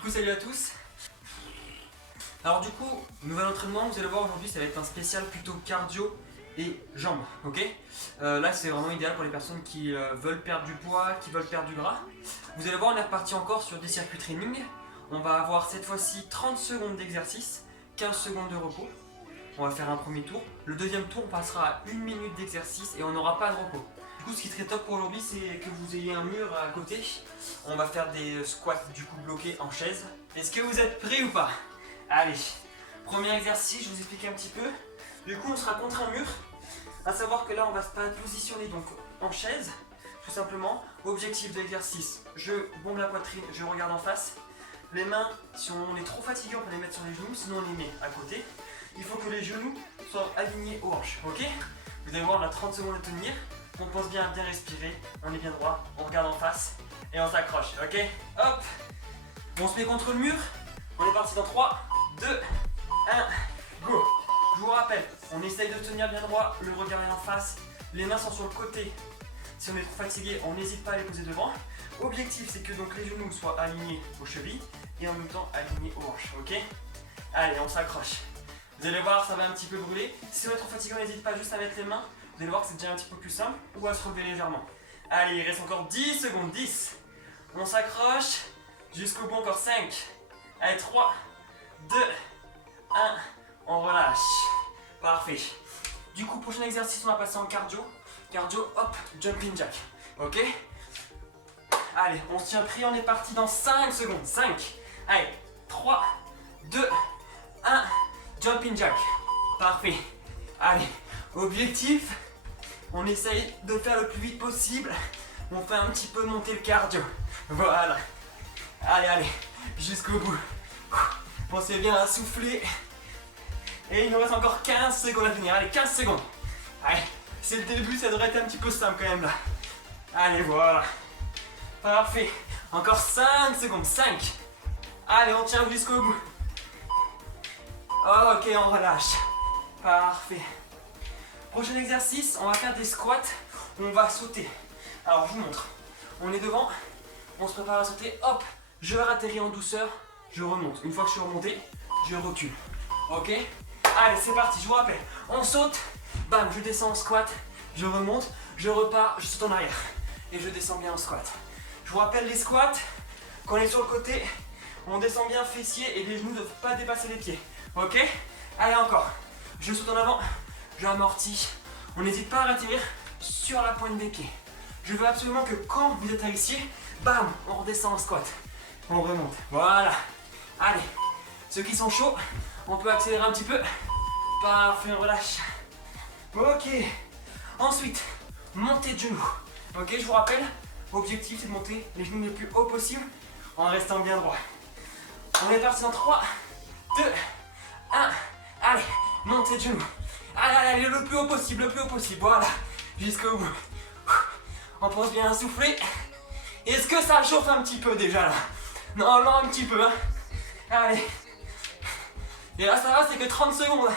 Du coup, salut à tous. Alors du coup, nouvel entraînement, vous allez voir aujourd'hui, ça va être un spécial plutôt cardio et jambes, ok. Là, c'est vraiment idéal pour les personnes qui veulent perdre du poids, qui veulent perdre du gras. Vous allez voir, on est reparti encore sur des circuits training. On va avoir cette fois-ci 30 secondes d'exercice, 15 secondes de repos. On va faire un premier tour. Le deuxième tour, on passera à 1 minute d'exercice et on n'aura pas de repos. Du coup, ce qui serait top pour aujourd'hui, c'est que vous ayez un mur à côté. On va faire des squats du coup bloqués en chaise. Est-ce que vous êtes prêts ou pas? Allez, premier exercice, je vous explique un petit peu. Du coup, on sera contre un mur. À savoir que là, on va se positionner donc en chaise, tout simplement. Objectif de l'exercice, je bombe la poitrine, je regarde en face. Les mains, si on est trop fatigué, on peut les mettre sur les genoux, sinon on les met à côté. Il faut que les genoux soient alignés aux hanches, ok? Vous allez voir, on a 30 secondes à tenir. On pense bien à bien respirer, on est bien droit, on regarde en face et on s'accroche, ok? Hop! On se met contre le mur. On est parti dans 3, 2, 1, go! Je vous rappelle, on essaye de tenir bien droit, le regard est en face, les mains sont sur le côté. Si on est trop fatigué, on n'hésite pas à les poser devant. Objectif, c'est que donc les genoux soient alignés aux chevilles et en même temps alignés aux hanches, ok? Allez, on s'accroche. Vous allez voir, ça va un petit peu brûler. Si on est trop fatigué, on n'hésite pas juste à mettre les mains. Vous allez voir que c'est déjà un petit peu plus simple ou à se relever légèrement. Allez, il reste encore 10 secondes, 10. On s'accroche jusqu'au bout, encore 5. Allez, 3, 2, 1. On relâche. Parfait. Du coup, prochain exercice, on va passer en cardio. Cardio, hop, jumping jack. Ok? Allez, on se tient pris, on est parti dans 5 secondes. 5. Allez, 3, 2, 1. Jumping jack. Parfait. Allez, objectif, on essaye de faire le plus vite possible. On fait un petit peu monter le cardio. Voilà. Allez, allez, jusqu'au bout. Pensez bien à souffler. Et il nous reste encore 15 secondes à finir. Allez, 15 secondes. Allez, c'est le début, ça devrait être un petit peu simple quand même là. Allez, voilà. Parfait. Encore 5 secondes. 5. Allez, on tient jusqu'au bout. Ok, on relâche. Parfait. Prochain exercice, on va faire des squats. On va sauter. Alors, je vous montre. On est devant. On se prépare à sauter. Hop, je ratterris en douceur. Je remonte. Une fois que je suis remonté, je recule. Ok? Allez, c'est parti, je vous rappelle. On saute. Bam, je descends en squat. Je remonte. Je repars. Je saute en arrière. Et je descends bien en squat. Je vous rappelle les squats. Quand on est sur le côté, on descend bien fessier et les genoux ne doivent pas dépasser les pieds. Ok? Allez, encore. Je saute en avant. J'amortis. On n'hésite pas à atterrir sur la pointe des pieds. Je veux absolument que quand vous atterrissiez, bam, on redescend en squat. On remonte. Voilà. Allez. Ceux qui sont chauds, on peut accélérer un petit peu. Parfait, on relâche. Ok. Ensuite, montée de genoux. Ok, je vous rappelle, objectif c'est de monter les genoux les plus haut possible en restant bien droit. On est parti dans 3, 2, 1. Allez, montée de genoux. Allez, allez, le plus haut possible, le plus haut possible. Voilà, jusqu'au bout. On pense bien à souffler. Est-ce que ça chauffe un petit peu déjà là? Non, non, un petit peu. Hein. Allez. Et là, ça va, c'est que 30 secondes.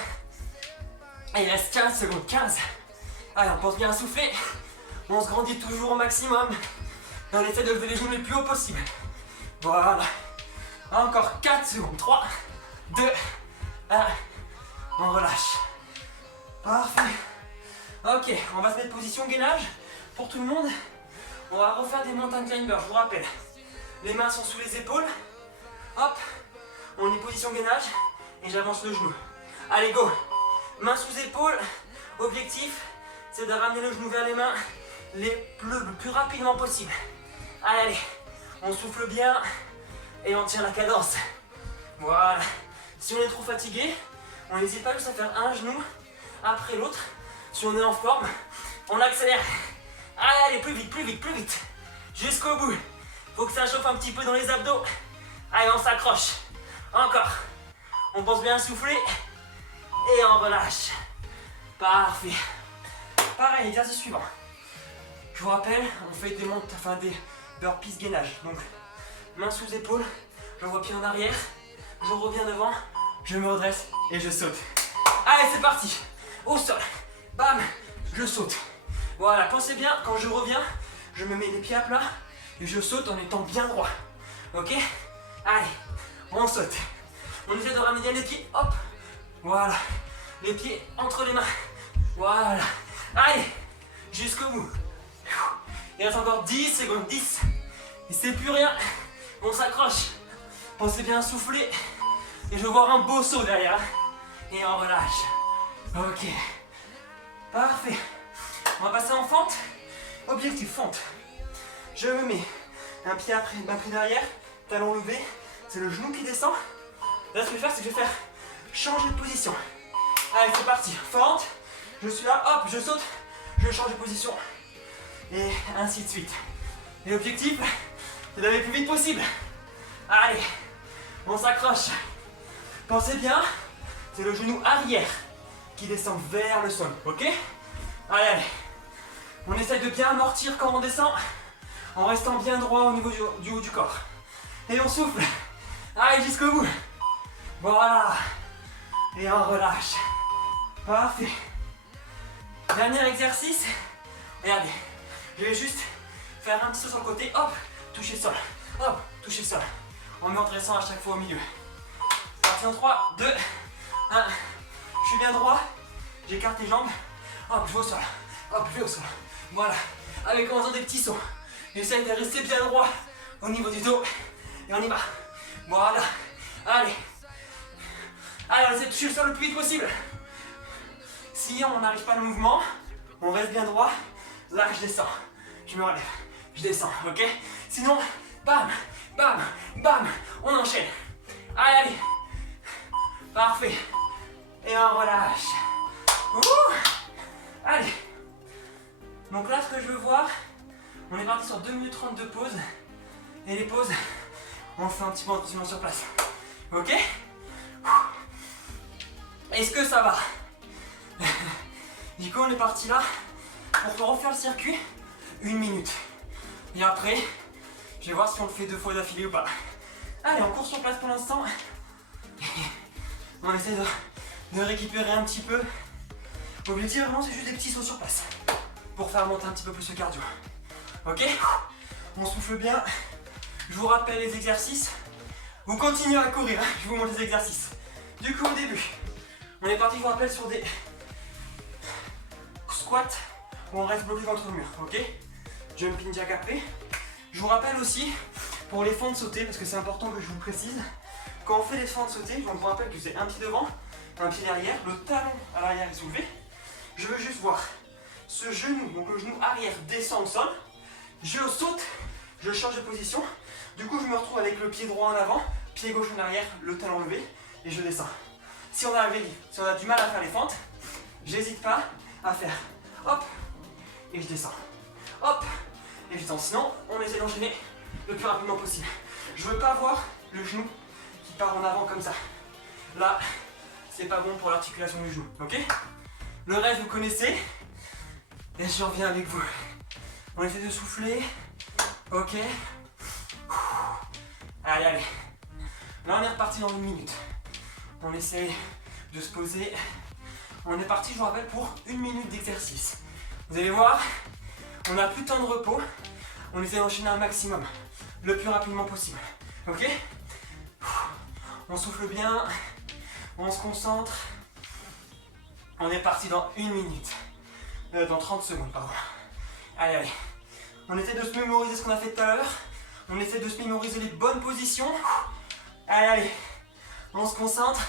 Et il reste 15 secondes, 15. Allez, on pense bien à souffler. On se grandit toujours au maximum. Et on essaie de lever les genoux les plus haut possible. Voilà. Encore 4 secondes. 3, 2, 1. On relâche. Parfait. Ok, on va se mettre position gainage pour tout le monde. On va refaire des mountain climbers, je vous rappelle. Les mains sont sous les épaules. Hop, on est position gainage et j'avance le genou. Allez, go. Mains sous épaules. Objectif, c'est de ramener le genou vers les mains le plus rapidement possible. Allez, allez. On souffle bien et on tient la cadence. Voilà. Si on est trop fatigué, on n'hésite pas juste à faire un genou après l'autre. Si on est en forme, on accélère. Allez, allez, plus vite, plus vite, plus vite. Jusqu'au bout. Faut que ça chauffe un petit peu dans les abdos. Allez, on s'accroche. Encore. On pense bien à souffler. Et on relâche. Parfait. Pareil, exercice suivant. Je vous rappelle, on fait des burpees gainage. Donc, main sous épaule, j'envoie pied en arrière, je reviens devant, je me redresse et je saute. Allez, c'est parti. Au sol. Bam, je saute. Voilà, pensez bien, quand je reviens, je me mets les pieds à plat et je saute en étant bien droit. Ok? Allez, On saute. On essaie de ramener les pieds, hop. Voilà. Les pieds entre les mains. Voilà. Allez, jusqu'au bout. Il reste encore 10 secondes, 10. Et c'est plus rien. On s'accroche. Pensez bien à souffler. Et je veux voir un beau saut derrière. Et on relâche. Ok. Parfait. On va passer en fente. Objectif, fente. Je me mets un pied après, un pied derrière, talon levé. C'est le genou qui descend. Là, ce que je vais faire, c'est que je vais faire changer de position. Allez, c'est parti. Fente. Je suis là, hop, je saute. Je change de position. Et ainsi de suite. Et l'objectif, c'est d'aller le plus vite possible. Allez, on s'accroche. Pensez bien, c'est le genou arrière qui descend vers le sol, ok? Allez, allez. On essaye de bien amortir quand on descend, en restant bien droit au niveau du haut du corps. Et on souffle. Allez, jusqu'au bout. Voilà. Et on relâche. Parfait. Dernier exercice. Regardez, je vais juste faire un petit saut sur le côté, hop, toucher le sol, hop, toucher le sol. En me redressant à chaque fois au milieu. Parti en 3, 2, 1. Je suis bien droit, j'écarte les jambes, hop, je vais au sol, hop, je vais au sol. Voilà, avec en faisant des petits sauts. J'essaye de rester bien droit au niveau du dos. Et on y va. Voilà, allez. Allez, on essaie de toucher le sol le plus vite possible. Si on n'arrive pas le mouvement, on reste bien droit. Là, je descends. Je me relève. Je descends, ok? Sinon, bam, bam, bam. On enchaîne. Allez, allez. Parfait. Et on relâche. Ouh. Allez. Donc là, ce que je veux voir, on est parti sur 2 minutes 30 de pause. Et les pauses, on fait un petit peu en sur place. Ok? Est-ce que ça va? Du coup, on est parti là pour refaire le circuit 1 minute. Et après, je vais voir si on le fait 2 fois d'affilée ou pas. Allez, on court sur place pour l'instant. On essaie de récupérer un petit peu. L'objectif vraiment, c'est juste des petits sauts sur place pour faire monter un petit peu plus le cardio. Ok? On souffle bien. Je vous rappelle les exercices. Vous continuez à courir, hein. Je vous montre les exercices. Du coup, au début, on est parti, je vous rappelle, sur des squats où on reste bloqué contre le mur, ok? Jumping jack après. Je vous rappelle aussi, pour les fentes sautées, parce que c'est important que je vous précise, quand on fait les fentes sautées, je vous rappelle que c'est un pied devant, un pied derrière, le talon à l'arrière est soulevé. Je veux juste voir ce genou, donc le genou arrière descend au sol. Je saute, je change de position. Du coup, je me retrouve avec le pied droit en avant, pied gauche en arrière, le talon levé, et je descends. Si on a du mal à faire les fentes, j'hésite pas à faire hop, et je descends. Hop, et je descends. Sinon, on essaie d'enchaîner le plus rapidement possible. Je veux pas voir le genou qui part en avant comme ça. Là, c'est pas bon pour l'articulation du genou, ok? Le reste, vous connaissez. Et je reviens avec vous. On essaie de souffler. Ok. Allez, allez. Là, on est reparti dans 1 minute. On essaie de se poser. On est parti, je vous rappelle, pour 1 minute d'exercice. Vous allez voir, on n'a plus de temps de repos. On essaie d'enchaîner un maximum, le plus rapidement possible. Ok? On souffle bien. On se concentre. On est parti dans 1 minute. Dans 30 secondes, pardon. Allez, allez. On essaie de se mémoriser ce qu'on a fait tout à l'heure. On essaie de se mémoriser les bonnes positions. Allez, allez. On se concentre.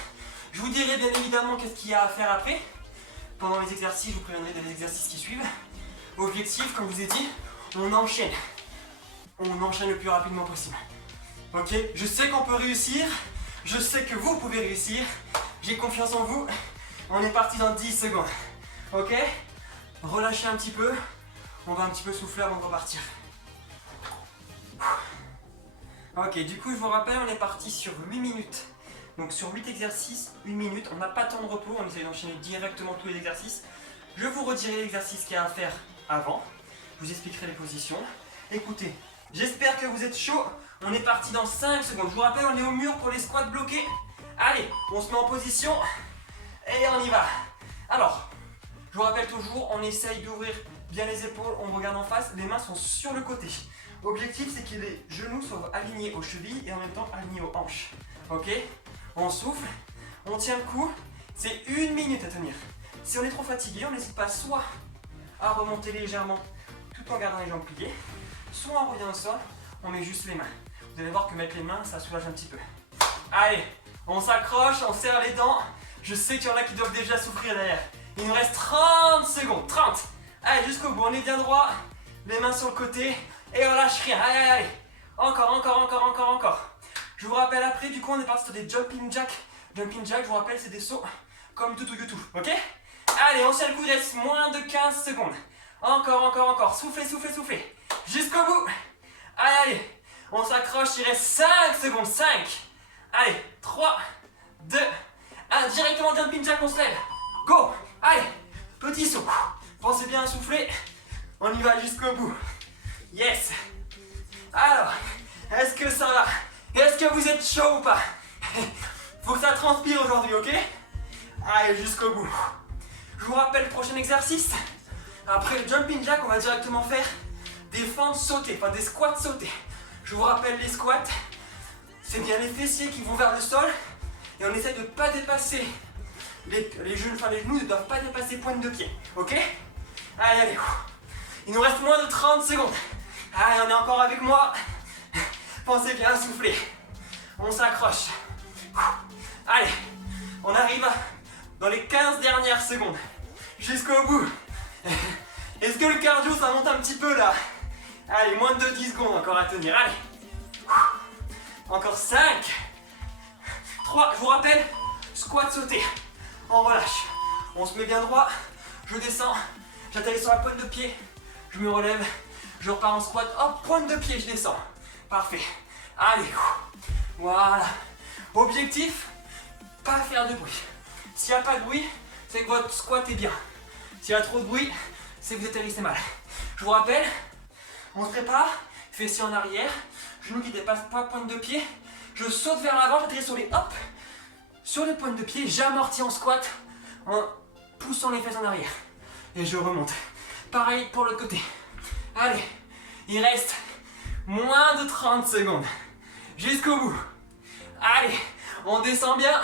Je vous dirai bien évidemment qu'est-ce qu'il y a à faire après. Pendant les exercices, je vous préviendrai des exercices qui suivent. Objectif, comme je vous ai dit, on enchaîne. On enchaîne le plus rapidement possible. Ok? Je sais qu'on peut réussir. Je sais que vous pouvez réussir. J'ai confiance en vous. On est parti dans 10 secondes. Ok? Relâchez un petit peu. On va un petit peu souffler avant de repartir. Ok, du coup, je vous rappelle, on est parti sur 8 minutes. Donc sur 8 exercices, 1 minute. On n'a pas de temps de repos, on essaie d'enchaîner directement tous les exercices. Je vous redirai l'exercice qu'il y a à faire avant. Je vous expliquerai les positions. Écoutez, j'espère que vous êtes chaud. On est parti dans 5 secondes. Je vous rappelle, on est au mur pour les squats bloqués. Allez, on se met en position et on y va. Alors, je vous rappelle toujours, on essaye d'ouvrir bien les épaules, on regarde en face, les mains sont sur le côté. Objectif, c'est que les genoux soient alignés aux chevilles et en même temps alignés aux hanches. Ok? On souffle, on tient le coup. C'est 1 minute à tenir. Si on est trop fatigué, on n'hésite pas soit à remonter légèrement tout en gardant les jambes pliées, soit on revient au sol, on met juste les mains. Vous allez voir que mettre les mains, ça soulage un petit peu. Allez, on s'accroche, on serre les dents. Je sais qu'il y en a qui doivent déjà souffrir derrière. Il nous reste 30 secondes, 30. Allez, jusqu'au bout, on est bien droit. Les mains sur le côté et on lâche rien. Allez, allez, allez. Encore, encore, encore, encore, encore. Je vous rappelle après, du coup, on est parti sur des jumping jacks. Jumping jacks, je vous rappelle, c'est des sauts comme tout ou YouTube, ok? Allez, on tient le coup, il reste moins de 15 secondes. Encore, encore, encore. Soufflez, soufflez, soufflez. Jusqu'au bout. Allez, allez. On s'accroche, il reste 5 secondes. 5. Allez, 3, 2, 1. Directement jumping jack, on se lève. Go. Allez, petit saut. Pensez bien à souffler. On y va jusqu'au bout. Yes. Alors, est-ce que ça va? Est-ce que vous êtes chaud ou pas? Faut que ça transpire aujourd'hui, ok? Allez, jusqu'au bout. Je vous rappelle le prochain exercice. Après le jumping jack, on va directement faire des fentes sautées, enfin des squats sautés. Je vous rappelle les squats, c'est bien les fessiers qui vont vers le sol et on essaie de ne pas dépasser les genoux, enfin les genoux ne doivent pas dépasser pointe de pied, ok? Allez, allez, il nous reste moins de 30 secondes. Allez, on est encore avec moi. Pensez bien à souffler. On s'accroche. Allez, on arrive dans les 15 dernières secondes. Jusqu'au bout. Est-ce que le cardio ça monte un petit peu là? Allez, moins de 10 secondes encore à tenir. Allez. Encore 5. 3, je vous rappelle, squat sauté. On relâche. On se met bien droit. Je descends. J'atterris sur la pointe de pied. Je me relève. Je repars en squat. Hop, pointe de pied, je descends. Parfait. Allez. Voilà. Objectif, pas faire de bruit. S'il n'y a pas de bruit, c'est que votre squat est bien. S'il y a trop de bruit, c'est que vous atterrissez mal. Je vous rappelle, on se prépare, fessiers en arrière, genoux qui ne dépassent pas pointe de pied. Je saute vers l'avant, j'atterris sur les hop, sur les pointes de pied, j'amortis en squat en poussant les fesses en arrière. Et je remonte. Pareil pour l'autre côté. Allez, il reste moins de 30 secondes. Jusqu'au bout. Allez, on descend bien,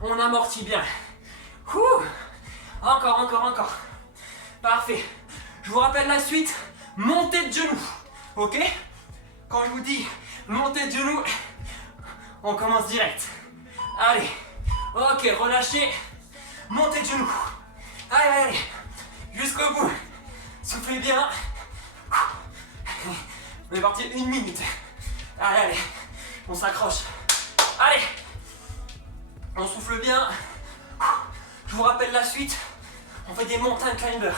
on amortit bien. Ouh. Encore, encore, encore. Parfait. Je vous rappelle la suite, montée de genoux. Ok? Quand je vous dis montée de genoux, on commence direct. Allez. Ok, relâchez. Montée de genoux. Allez, allez, allez. Jusqu'au bout. Soufflez bien. On est parti 1 minute. Allez, allez. On s'accroche. Allez. On souffle bien. Je vous rappelle la suite. On fait des mountain climbers.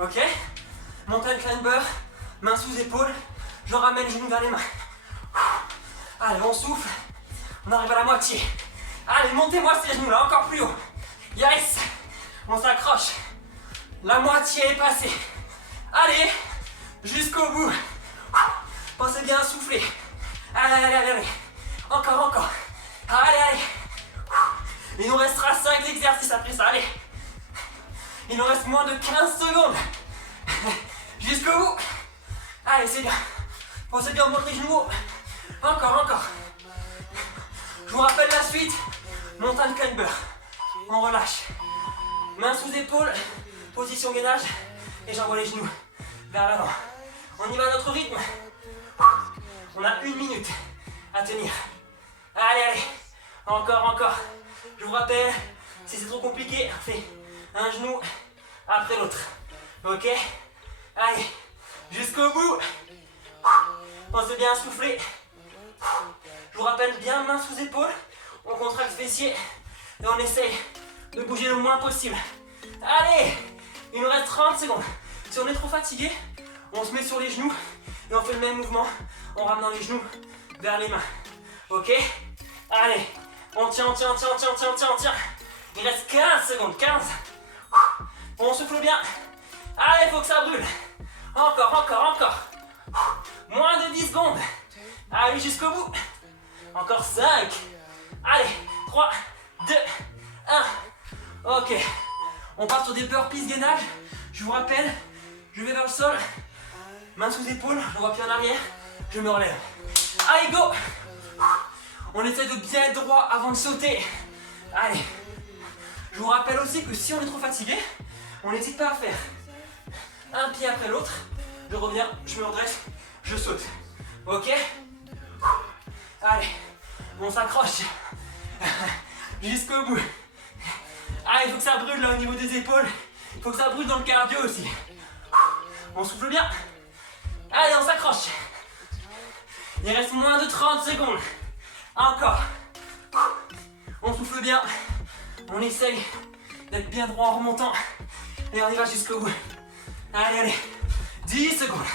Ok? Mountain climber. Main sous épaule. Je ramène les genoux vers les mains. Allez, on souffle. On arrive à la moitié. Allez, montez-moi ces genoux là, encore plus haut. Yes. On s'accroche. La moitié est passée. Allez. Jusqu'au bout. Pensez bien à souffler. Allez, allez, allez, allez. Encore, encore. Allez, allez. Il nous restera 5 exercices après ça, allez. Il nous reste moins de 15 secondes. Jusqu'au bout. Allez, c'est bien. Pensez bien à monter les genoux. Encore, encore. Je vous rappelle la suite. Mountain climber. On relâche. Main sous épaule. Position gainage. Et j'envoie les genoux vers l'avant. On y va à notre rythme. On a 1 minute à tenir. Allez, allez. Encore, encore. Je vous rappelle, si c'est trop compliqué, fais un genou après l'autre. Ok? Allez, jusqu'au bout. Pensez bien à souffler. Je vous rappelle bien main sous épaule. On contracte le fessier et on essaye de bouger le moins possible. Allez, il nous reste 30 secondes. Si on est trop fatigué, on se met sur les genoux et on fait le même mouvement en ramenant les genoux vers les mains. Ok? Allez, on tient, on tient, on tient, on tient, on tient, on tient, on tient. Il reste 15 secondes, 15. On souffle bien. Allez, il faut que ça brûle. Encore, encore, encore. Moins de 10 secondes. Allez, jusqu'au bout. Encore 5. Allez, 3, 2, 1. Ok. On part sur des burpees gainage. Je vous rappelle, je vais vers le sol. Main sous épaule, je vois pied en arrière. Je me relève. Allez, go. On essaie de bien être droit avant de sauter. Allez. Je vous rappelle aussi que si on est trop fatigué, on n'hésite pas à faire un pied après l'autre. Je reviens, je me redresse, je saute. Ok? Allez, on s'accroche jusqu'au bout. Ah, il faut que ça brûle là au niveau des épaules. Il faut que ça brûle dans le cardio aussi. On souffle bien. Allez, on s'accroche. Il reste moins de 30 secondes. Encore. On souffle bien. On essaye d'être bien droit en remontant. Et on y va jusqu'au bout. Allez, allez. 10 secondes.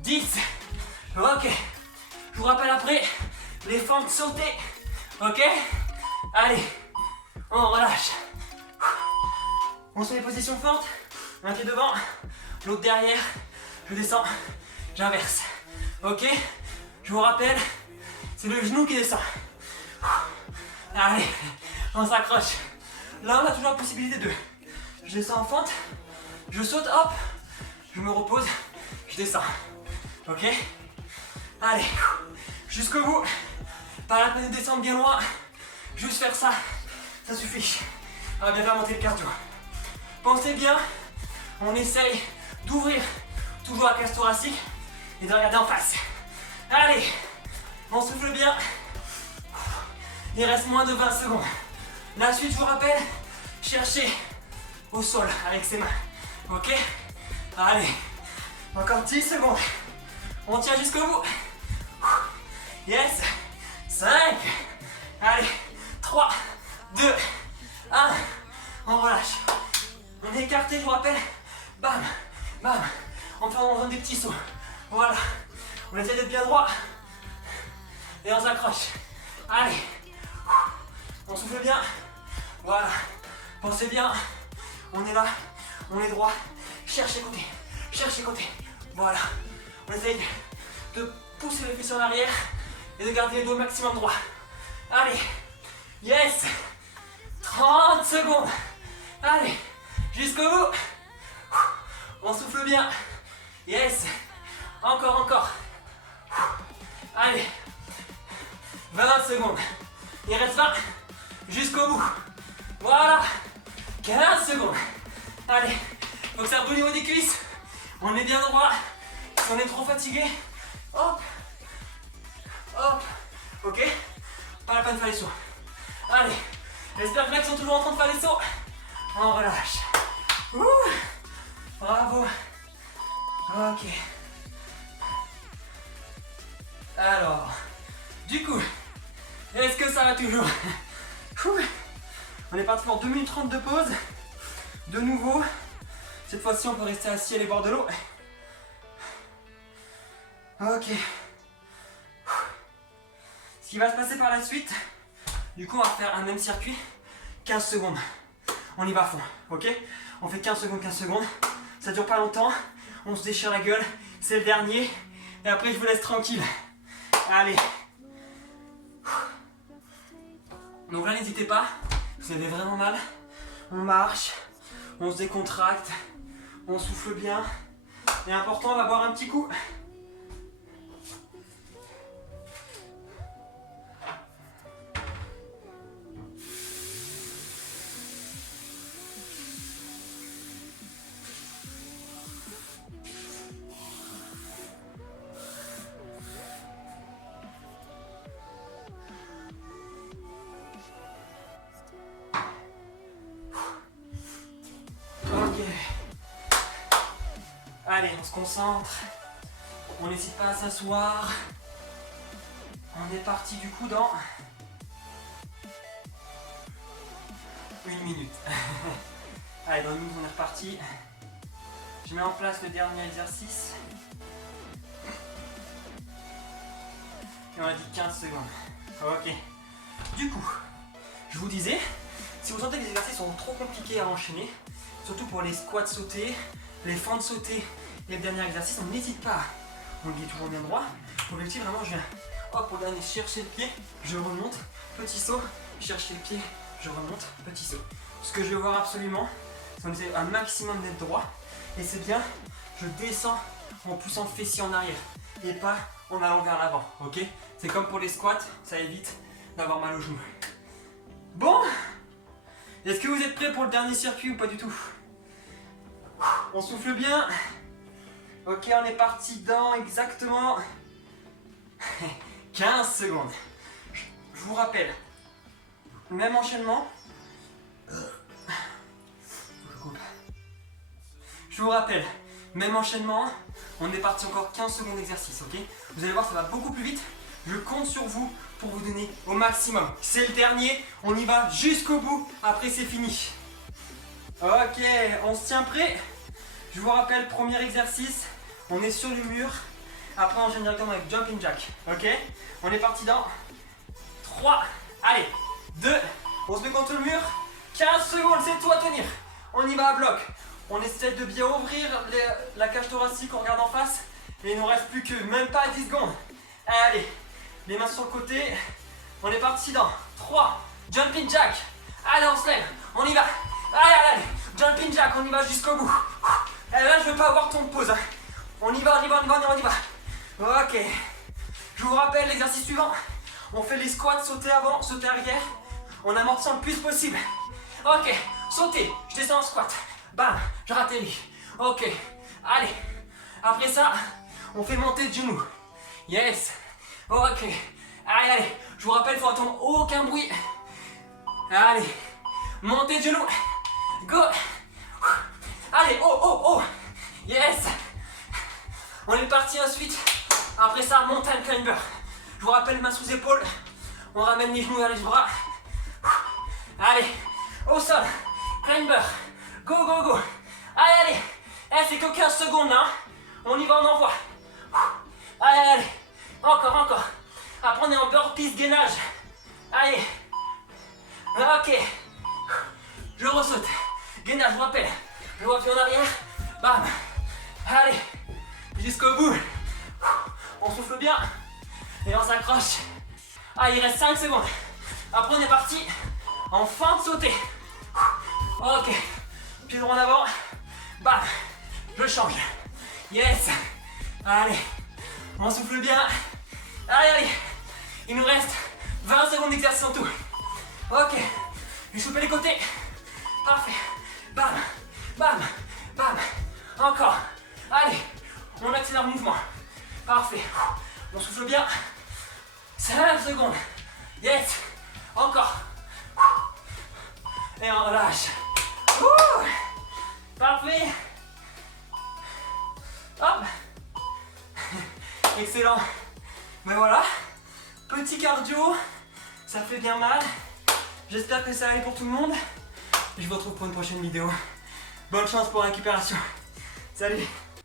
10. Ok. Je vous rappelle après les fentes sautées. Ok? Allez. On relâche. On se met position forte. Un pied devant, l'autre derrière. Je descends. J'inverse. Ok? Je vous rappelle, c'est le genou qui descend. Allez, on s'accroche. Là, on a toujours la possibilité de... Je descends en fente, je saute, hop, je me repose, je descends. Ok? Allez, jusqu'au bout. Pas la peine de descendre bien loin. Juste faire ça, ça suffit. On va bien faire monter le cardio. Pensez bien, on essaye d'ouvrir toujours la cage thoracique et de regarder en face. Allez, on souffle bien. Il reste moins de 20 secondes. La suite, je vous rappelle, cherchez au sol avec ses mains. Ok? Allez, encore 10 secondes. On tient jusqu'au bout. Yes. 5. Allez, 3, 2, 1. On relâche. On est écarté, je vous rappelle. Bam, bam. On fait des petits sauts. Voilà. On essaie d'être bien droit. Et on s'accroche. Allez. On souffle bien. Voilà. Pensez bien. On est là. On est droit. Cherchez côté. Cherchez côté. Voilà. On essaye de pousser les cuisses en arrière et de garder les dos au maximum droit. Allez. Yes. 30 secondes. Allez. Jusqu'au bout. On souffle bien. Yes. Encore, encore. Allez. 20 secondes. Il reste 20. Jusqu'au bout. Voilà. 15 secondes. Allez. Faut que ça brûle au niveau des cuisses. On est bien droit. Si on est trop fatigué, hop. Hop. Ok. Pas la peine de faire les sauts. Allez. J'espère que là, ils sont toujours en train de faire les sauts. On relâche. Ouh. Bravo. Ok. Alors, du coup, est-ce que ça va toujours? On est parti pour 2 minutes 30 de pause. De nouveau, cette fois-ci on peut rester assis à les bords de l'eau. Ok. Ce qui va se passer par la suite, du coup on va faire un même circuit, 15 secondes. On y va à fond, ok? On fait 15 secondes, 15 secondes. Ça dure pas longtemps, on se déchire la gueule, c'est le dernier. Et après je vous laisse tranquille. Allez. Donc là n'hésitez pas, vous avez vraiment mal. On marche, on se décontracte, on souffle bien. Et important, on va boire un petit coup. Allez, on se concentre. On n'hésite pas à s'asseoir. On est parti du coup dans 1 minute. Allez, dans 1 minute on est reparti. Je mets en place le dernier exercice. Et on a dit 15 secondes. Ok. Du coup, je vous disais, si vous sentez que les exercices sont trop compliqués à enchaîner, surtout pour les squats sautés, les fentes sautées et le dernier exercice, on n'hésite pas. On le dit toujours bien droit. L'objectif vraiment, je viens, hop, pour le dernier, chercher le pied, je remonte, petit saut, chercher le pied, je remonte, petit saut. Ce que je veux voir absolument, c'est qu'on essaie un maximum d'être droit. Et c'est bien, je descends en poussant le fessier en arrière et pas en allant vers l'avant, ok? C'est comme pour les squats, ça évite d'avoir mal au genou. Bon, est-ce que vous êtes prêts pour le dernier circuit ou pas du tout? On souffle bien. Ok, on est parti dans exactement 15 secondes. Je vous rappelle, même enchaînement. Je vous rappelle, même enchaînement, on est parti encore 15 secondes d'exercice, ok? Vous allez voir, ça va beaucoup plus vite. Je compte sur vous pour vous donner au maximum. C'est le dernier, on y va jusqu'au bout, après c'est fini. Ok, on se tient prêt? Je vous rappelle, premier exercice, on est sur le mur. Après on enchaîne directement avec jumping jack, ok? On est parti dans 3, allez, 2, on se met contre le mur, 15 secondes, c'est tout à tenir. On y va à bloc. On essaie de bien ouvrir la cage thoracique, on regarde en face. Et il nous reste plus que même pas 10 secondes. Allez, les mains sur le côté. On est parti dans 3, jumping jack. Allez, on se lève, on y va. Allez, jumping jack, on y va jusqu'au bout. Et là, je veux pas avoir ton de pause. On y va. Ok. Je vous rappelle l'exercice suivant. On fait les squats, sauter avant, sauter arrière. On amortit le plus possible. Ok, sauter, je descends en squat. Bam, je ratterris. Ok, allez. Après ça, on fait monter de genoux. Yes. Ok. Allez. Je vous rappelle, il faut entendre aucun bruit. Allez. Montez de genoux. Go. Allez, oh. Yes. On est parti ensuite. Après ça, mountain climber. Je vous rappelle, main sous épaule. On ramène les genoux vers les bras. Allez. Au sol. Climber. Go. Allez. C'est que 15 secondes là. On y va, on envoie. Allez. Encore. Après on est en burpees gainage. Allez. Ok. Je ressaute. Gainage, je vous rappelle. Je reviens en arrière. Bam. Allez. Jusqu'au bout. On souffle bien. Et on s'accroche. Il reste 5 secondes. Après on est parti en fin de sauter. Ok. Pied droit en avant. Bam. Je change. Yes. Allez. On souffle bien. Allez. Il nous reste 20 secondes d'exercice en tout. Ok. Je souffle les côtés. Parfait. Bam. Encore. Allez. On accélère le mouvement. Parfait. On souffle bien. 5 secondes. Yes. Encore. Et on relâche. Parfait. Hop. Excellent. Ben voilà. Petit cardio. Ça fait bien mal. J'espère que ça va aller pour tout le monde. Je vous retrouve pour une prochaine vidéo. Bonne chance pour la récupération. Salut.